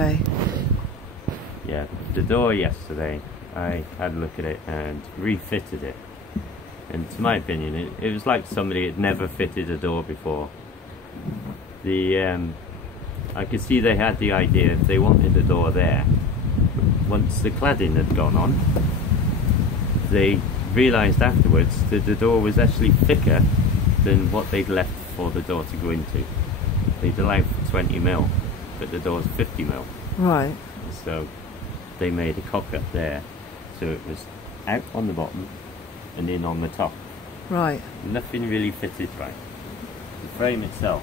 Okay. Yeah, the door yesterday, I had a look at it and refitted it. And to my opinion, it was like somebody had never fitted a door before. I could see they had the idea if they wanted the door there. Once the cladding had gone on, they realised afterwards that the door was actually thicker than what they'd left for the door to go into. They'd allowed for 20mm, but the door's 50mm. Right. So they made a cock up there, so it was out on the bottom and in on the top. Right. Nothing really fitted right. The frame itself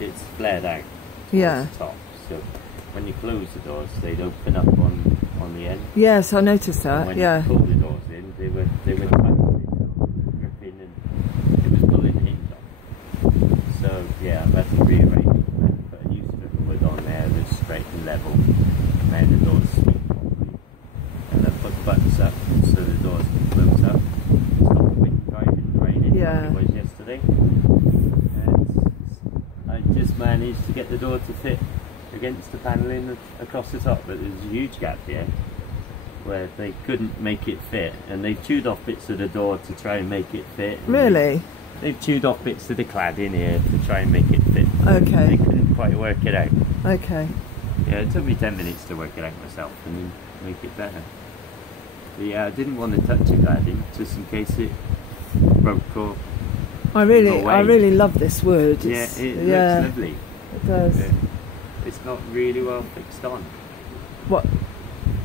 it's flared out towards the top, so when you close the doors, they'd open up on the end. Yes, I noticed that. And when yeah. you pull the doors in, they were tight, gripping, and it was pulling the hinge off. So yeah, I've had to rearrange and put a new strip of wood on there that's straight and level. Made the doors sleep properly, and I've put the buttons up so the doors can close up. Stop the wind driving the rain in like it was yesterday. And I just managed to get the door to fit against the panelling across the top, but there's a huge gap here where they couldn't make it fit, and they've chewed off bits of the door to try and make it fit. Really? They've chewed off bits of the clad in here to try and make it fit. Okay. They couldn't quite work it out. Okay. Yeah, it took me 10 minutes to work it out myself and then make it better. But yeah, I didn't want to touch the cladding just in case it broke or I really love this wood. It's, it looks lovely. It does. Yeah. It's not really well fixed on. What?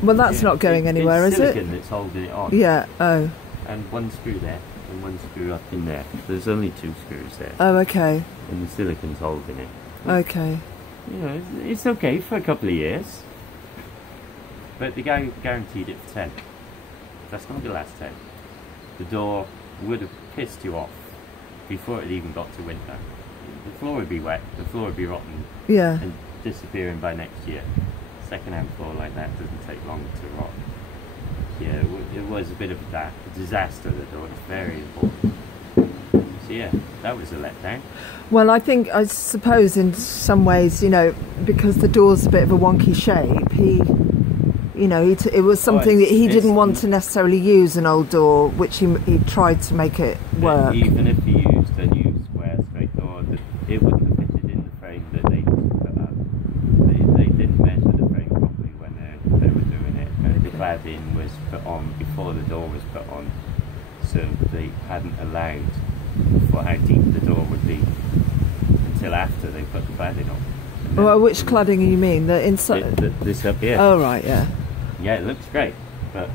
Well, that's not going anywhere, it's is it? silicon that's holding it on. Yeah. Oh. And one screw there and one screw up in there. There's only 2 screws there. Oh, okay. And the silicon's holding it. Okay. You know, it's okay for a couple of years. But the guy guaranteed it for 10. That's not the last 10. The door would have pissed you off before it even got to winter. The floor would be wet, the floor would be rotten. Yeah. And disappearing by next year. Second-hand floor like that doesn't take long to rot. Yeah, it was a bit of a disaster, the door. It's very important. So yeah, that was a letdown. Well, I suppose in some ways, you know, because the door's a bit of a wonky shape, it was something that he didn't want to necessarily use, an old door, which he tried to make it work. Even if he used a new square straight door, it wouldn't have fitted in the frame that they put up. They didn't measure the frame properly when they were doing it. And the cladding was put on before the door was put on, so they hadn't allowed for how deep the door would be until after they put the cladding on. Well, which cladding you mean? The inside? This up here. Oh, right, yeah. Yeah, it looks great, but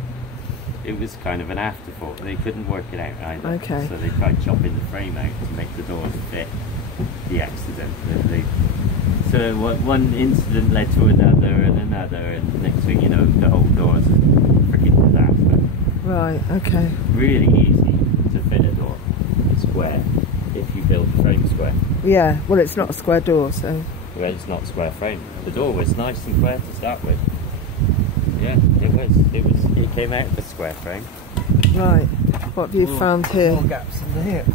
it was kind of an afterthought. They couldn't work it out either. Okay. So they tried chopping the frame out to make the doors fit the accident. So one incident led to another, and next thing you know, the whole door's a freaking disaster. Right, okay. Really easy to fit a door square if you build the frame square. Yeah, well, it's not a square door, so... Well, it's not square frame. The door was nice and square to start with. Yeah, it was. It came out of the square frame. Right. What have you found here? More gaps in here.